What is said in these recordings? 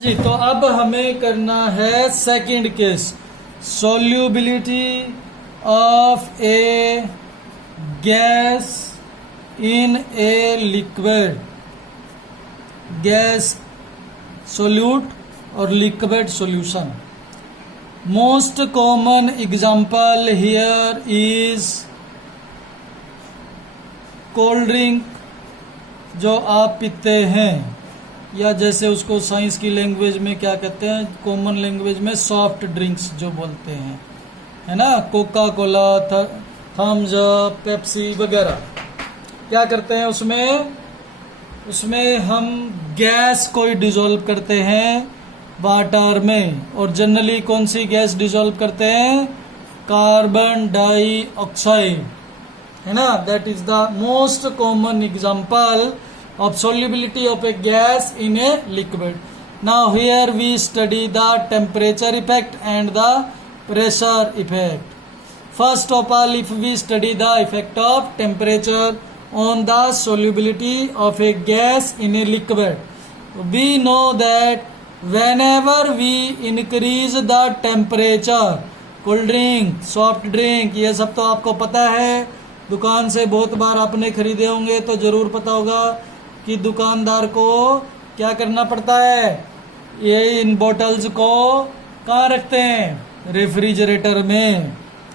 जी, तो अब हमें करना है second case. Solubility of a gas in a liquid. Gas solute और liquid solution. Most common example here is cold drink जो आप पीते हैं, या जैसे उसको साइंस की लैंग्वेज में क्या कहते हैं, कॉमन लैंग्वेज में सॉफ्ट ड्रिंक्स जो बोलते हैं, है ना। Coca Cola, Thums Up, Pepsi वगैरह। क्या करते हैं उसमें हम गैस को डिजोल्व करते हैं वाटर में। और जनरली कौन सी गैस डिजोल्व करते हैं? कार्बन डाइऑक्साइड, है ना। That is the most common example of solubility of a gas in a liquid. Now here we study the temperature effect and the pressure effect. First of all, if we study the effect of temperature on the solubility of a gas in a liquid, we know that whenever we increase the temperature, cold drink, soft drink, ये सब तो आपको पता है, दुकान से बहुत बार आपने खरीदे होंगे तो जरूर पता होगा कि दुकानदार को क्या करना पड़ता है। ये इन बोतल्स को कहाँ रखते हैं? रेफ्रिजरेटर में,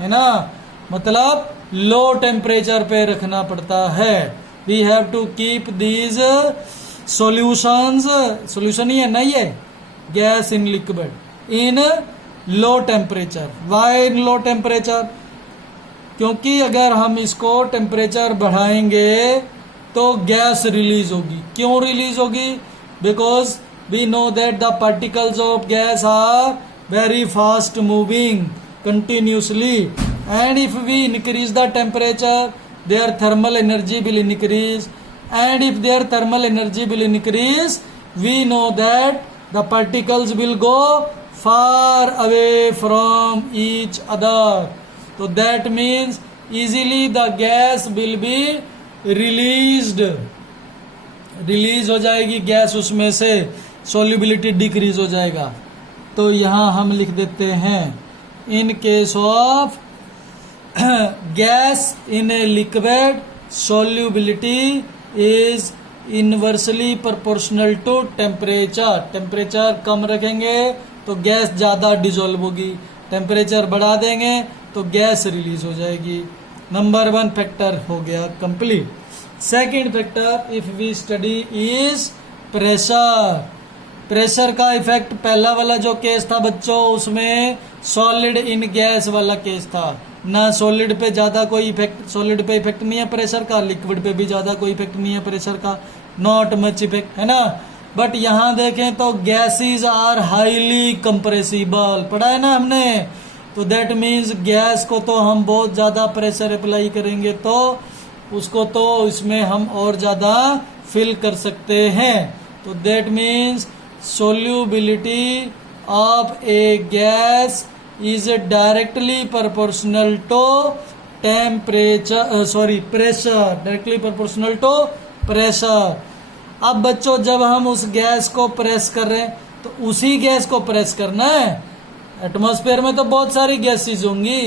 है ना। मतलब लो टेम्परेचर पे रखना पड़ता है। We have to keep these solution ही है ना, ये gas in liquid in low temperature. Why in low temperature? क्योंकि अगर हम इसको टेम्परेचर बढ़ाएंगे तो गैस रिलीज होगी। क्यों रिलीज होगी? Because we know that the particles of gas are very fast moving continuously, and if we increase the temperature their thermal energy will increase, and if their thermal energy will increase we know that the particles will go far away from each other. तो that means easily the gas will be release हो जाएगी gas, उसमें से solubility decrease हो जाएगा। तो यहां हम लिख देते हैं in case of gas in a liquid solubility is inversely proportional to temperature. Temperature कम रखेंगे तो गैस ज्यादा डिजोल्व होगी, टेम्परेचर बढ़ा देंगे तो गैस रिलीज हो जाएगी। नंबर 1 फैक्टर हो गया complete. Second factor if we study is pressure. Pressure का इफेक्ट, पहला वाला जो केस था बच्चों, उसमें सॉलिड इन गैस वाला केस था ना। सॉलिड पे ज्यादा कोई इफेक्ट, सॉलिड पे इफेक्ट नहीं है प्रेशर का, लिक्विड पे भी ज्यादा कोई इफेक्ट नहीं है प्रेशर का, नॉट मच इफेक्ट, है ना। बट यहां देखें तो गैसेज आर हाईली कंप्रेसिबल, पढ़ा है ना हमने। तो दैट मीन्स गैस को तो हम बहुत ज्यादा प्रेशर अप्लाई करेंगे तो उसको तो इसमें हम और ज्यादा फिल कर सकते हैं। तो that means solubility of a gas is directly proportional to pressure, directly proportional to pressure. अब बच्चों जब हम उस गैस को प्रेस कर रहे हैं तो उसी गैस को प्रेस करना है। एटमॉस्फेयर में तो बहुत सारी गैसेस होंगी।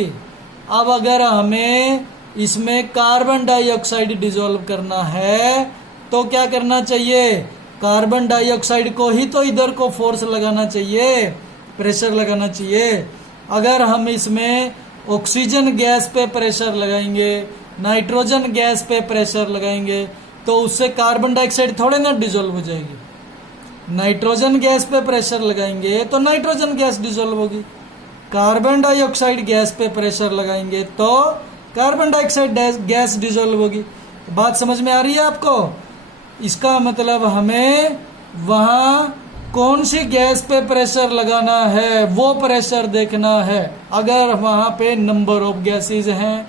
अब अगर हमें इसमें कार्बन डाइऑक्साइड डिसॉल्व करना है तो क्या करना चाहिए? कार्बन डाइऑक्साइड को ही तो इधर को फोर्स लगाना चाहिए, प्रेशर लगाना चाहिए। अगर हम इसमें ऑक्सीजन गैस पे प्रेशर लगाएंगे, नाइट्रोजन गैस पे प्रेशर लगाएंगे तो उससे कार्बन डाइऑक्साइड थोड़े ना डिसॉल्व हो जाएगी। नाइट्रोजन गैस पे प्रेशर लगाएंगे तो नाइट्रोजन गैस डिसॉल्व होगी। कार्बन डाइऑक्साइड गैस पे प्रेशर लगाएंगे तो कार्बन डाइऑक्साइड गैस डिसॉल्व होगी। बात समझ में आ रही है आपको? इसका मतलब हमें वहां कौन सी गैस पे प्रेशर लगाना है वो प्रेशर देखना है। अगर वहां पे नंबर ऑफ गैसेज हैं,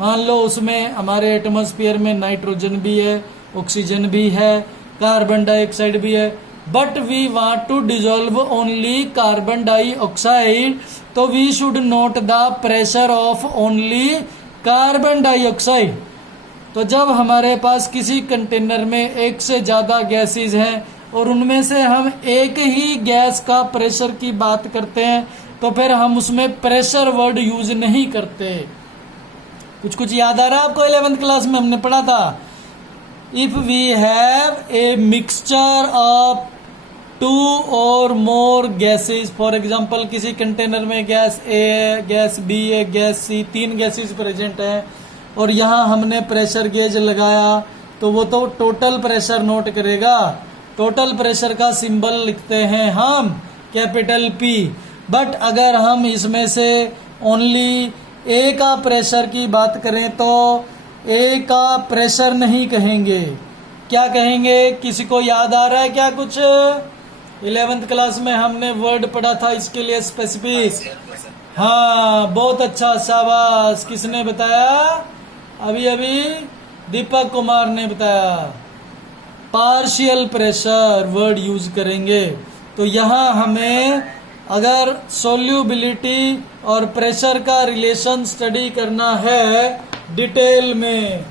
मान लो उसमें हमारे एटमॉस्फेयर में नाइट्रोजन भी है, ऑक्सीजन भी है, कार्बन डाइऑक्साइड भी है, but we want to dissolve only carbon dioxide, तो we should note the pressure of only carbon dioxide. तो जब हमारे पास किसी कंटेनर में एक से ज्यादा गैसेज हैं और उनमें से हम एक ही गैस का प्रेशर की बात करते हैं तो फिर हम उसमें प्रेशर वर्ड यूज नहीं करते। कुछ कुछ याद आ रहा है आपको? 11th क्लास में हमने पढ़ा था, if we have a mixture of 2 और मोर गैसेस, फॉर एग्जाम्पल किसी कंटेनर में गैस ए है, गैस बी है, गैस सी, 3 गैसेस प्रेजेंट है और यहाँ हमने प्रेशर गेज लगाया तो वो तो टोटल प्रेशर नोट करेगा। टोटल प्रेशर का सिंबल लिखते हैं हम कैपिटल P। बट अगर हम इसमें से ओनली ए का प्रेशर की बात करें तो ए का प्रेशर नहीं कहेंगे, क्या कहेंगे? किसी को याद आ रहा है क्या कुछ? 11th क्लास में हमने वर्ड पढ़ा था इसके लिए स्पेसिफिक। हाँ, बहुत अच्छा, शाबाश। किसने बताया? अभी अभी दीपक कुमार ने बताया। पार्शियल प्रेशर वर्ड यूज करेंगे। तो यहाँ हमें अगर सोल्यूबिलिटी और प्रेशर का रिलेशन स्टडी करना है डिटेल में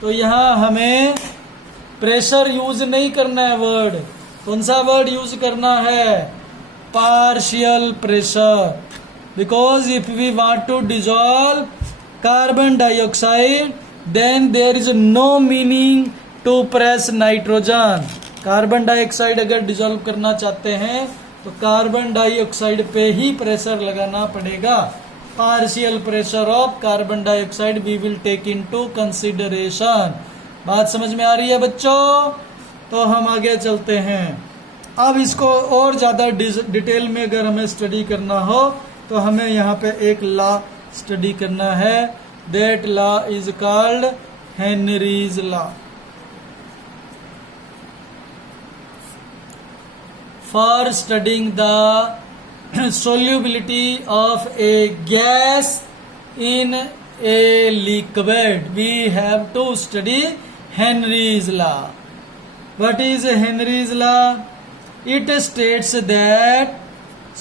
तो यहाँ हमें प्रेशर यूज नहीं करना है वर्ड। कौन सा वर्ड यूज करना है? Partial pressure. Because if we want to dissolve carbon dioxide then there is no meaning to press nitrogen. Carbon dioxide अगर डिजॉल्व करना चाहते हैं तो कार्बन डाइऑक्साइड पे ही प्रेशर लगाना पड़ेगा। Partial pressure of carbon dioxide we will take into consideration. बात समझ में आ रही है बच्चों? तो हम आगे चलते हैं। अब इसको और ज्यादा डिटेल में अगर हमें स्टडी करना हो तो हमें यहाँ पे एक लॉ स्टडी करना है। That law is called Henry's law. For studying the solubility of a gas in a liquid, we have to study Henry's law. What is Henry's law? It states that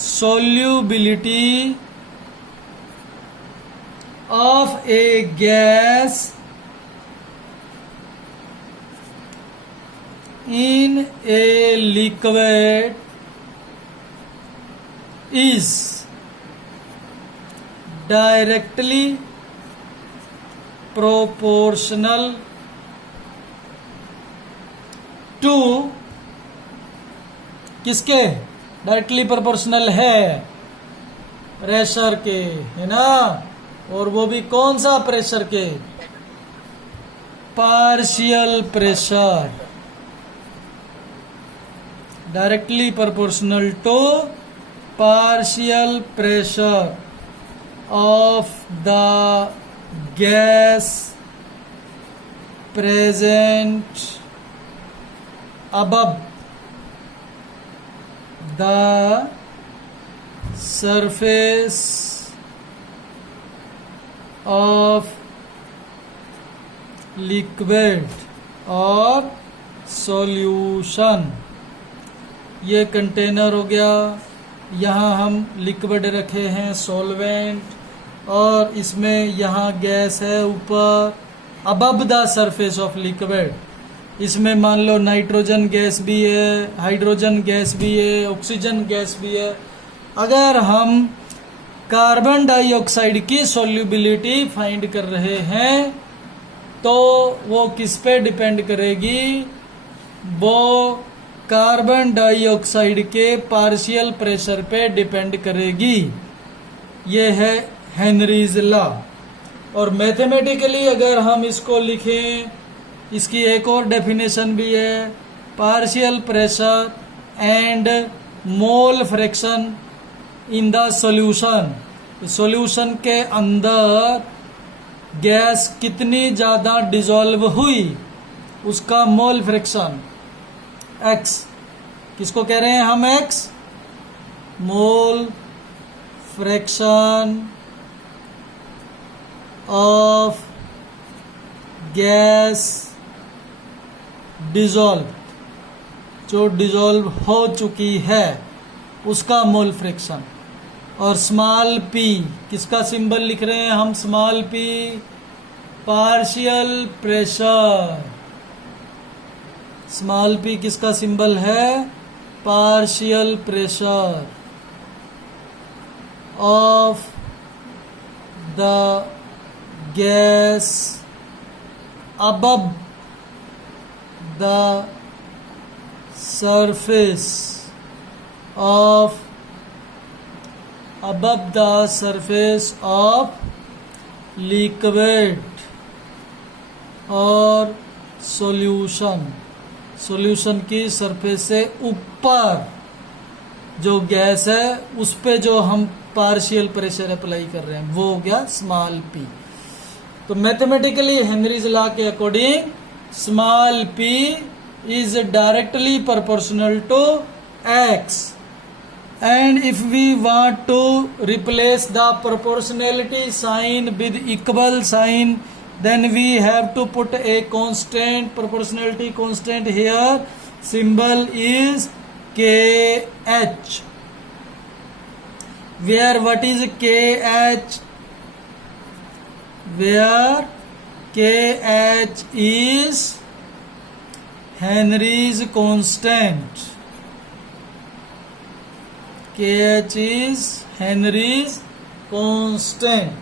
solubility of a gas in a liquid is directly proportional to किसके? Directly proportional है pressure के, है ना? और वो भी कौन सा प्रेशर के? Partial pressure. directly proportional to partial pressure of the gas present above the surface of liquid or solution। ये कंटेनर हो गया, यहाँ हम लिक्विड रखे हैं सॉल्वेंट और इसमें यहाँ गैस है ऊपर above the surface of liquid. इसमें मान लो नाइट्रोजन गैस भी है, हाइड्रोजन गैस भी है, ऑक्सीजन गैस भी है। अगर हम कार्बन डाइऑक्साइड की सॉल्युबिलिटी फाइंड कर रहे हैं तो वो किस पे डिपेंड करेगी? वो कार्बन डाइऑक्साइड के पार्शियल प्रेशर पे डिपेंड करेगी। ये है हेनरीज लॉ। और मैथमेटिकली अगर हम इसको लिखें, इसकी एक और डेफिनेशन भी है, partial pressure and mole fraction in the solution. Solution के अंदर गैस कितनी ज्यादा डिसॉल्व हुई उसका मोल फ्रैक्शन एक्स। किसको कह रहे हैं हम? X. Mole fraction of gas dissolve, जो डिसॉल्व हो चुकी है उसका मोल फ्रैक्शन। और स्मॉल पी, किसका सिंबल लिख रहे हैं हम? Small P, partial pressure. Small p किसका सिंबल है? Partial pressure of the gas above the surface of liquid और सॉल्यूशन की सरफेस से ऊपर जो गैस है उस पे जो हम पार्शियल प्रेशर अप्लाई कर रहे हैं वो हो गया स्मॉल p। तो मैथमेटिकली हेनरीज लॉ के according small p is directly proportional to x, and if we want to replace the proportionality sign with equal sign, then we have to put a constant, proportionality constant here. Symbol is kh, where what is kh? Where kh is Henry's constant. kh is Henry's constant.